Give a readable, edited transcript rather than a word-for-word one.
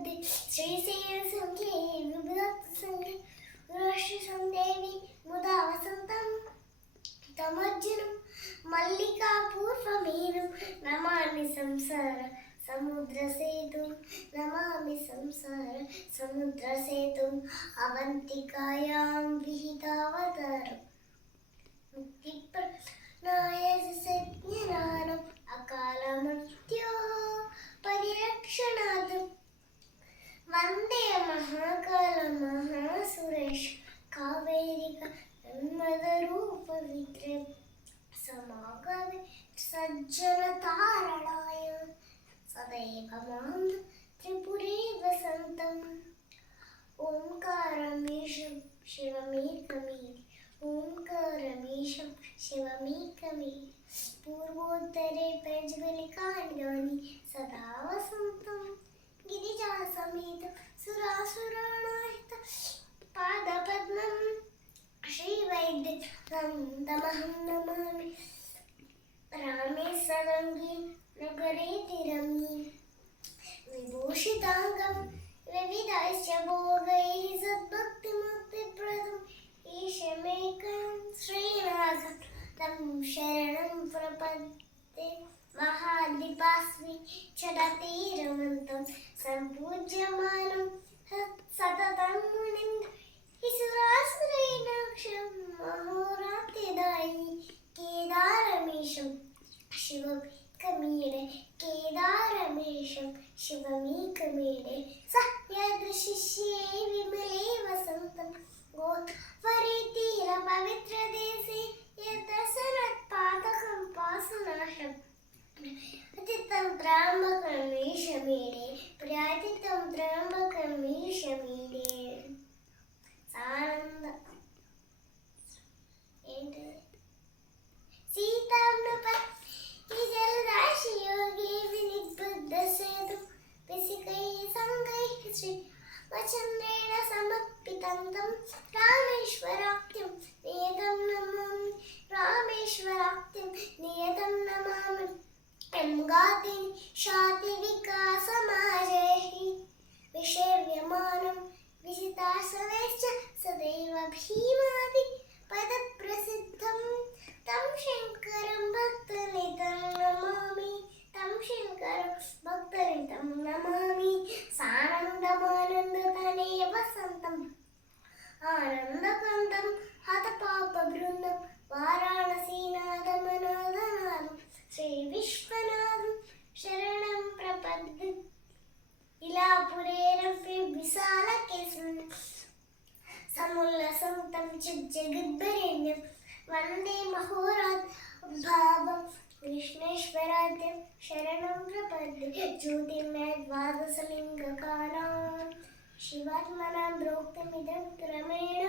प्रपद्ये श्रीशैलसंख्ये विबुधसंख्ये गुरुश्रीसंदेवी मुदा वसन्तं तमर्जुनं मल्लिकापूर्वमेनं नमामि संसार समुद्रसेतुं नमामि संसार समुद्रसेतुं अवन्तिकायां विहितावतारम् मुक्तिप्रदाय सज्ञानम् अकालमृत्योः परिरक्षणार्थं वन्दे महाकालमहासुरेश कावेरिका नर्मदरूपविद्रे समागमे सज्जनतारणाय सदैव मां त्रिपुरे वसन्तम् ओंकारमीशं शिवमेकमेति ओंकारमीशं शिवमेकमेति पूर्वोत्तरे प्रज्वलिकानि सदा वसन्तं गिरिजासमेतं सुरासुराणाहितं पादपद्मं श्रीवैद्यं तमहं नमामि रामे सदङ्गे नगरेति रम्ये विभूषिताङ्गं विविधैश्च भोगैः सद्भक्तिमुक्तिप्रदम् ईशमेकं श्रीनाथं तं शरणं प्रपद्ये महाद्वीपास्मि चरतिरमन्तं सम्पूज्यमानं सततं मुनिं सुरासुरेणाक्षं महोरात्यदायि केदारमीशं शिवमेकमीडे केदारमीशं शिवमेकमीडे सह्याद्रिशिष्ये विमले वसन्तं गोत्वरीतीरपवित्रदेशे यद्दशरथपातकं पासनाशम् अतितं त्र्यम्बकमीशमीडे प्रियातितं त्र्यम्बकमीशमीडे सानन्द सीताम्नपत्तिजलराशियोगे विनिर्बुद्धसेतुं पिसिकैः सङ्गैः श्रीवचन्द्रेण समर्पितं तं रामेश्वराख्यं नियतं नमामि रामेश्वराख्यं नियतं नमामि गाति शातिविकासमाजैः विषेव्यमानं विजितासवैश्च सदैव भीमादि पदप्रसिद्धं तं शङ्करं भक्तनितं नमामि तं शङ्करं भक्तनितं नमामि सानन्दमानन्दतने वसन्तम् आनन्दकन्दं हतपापबृन्दं वाराणसीनाथमनाथनाथं श्रीविश्वनाथं शरणं प्रपद्ये इलापुरेरपि विशालकेशं समुल्लसन्तं जगद्वरेण्यं वन्दे महोराद्भावं विष्णेश्वराद्यं शरणं प्रपद्ये ज्योतिर्मय द्वादशलिङ्गकानां शिवात्मनां प्रोक्तमिदं क्रमेण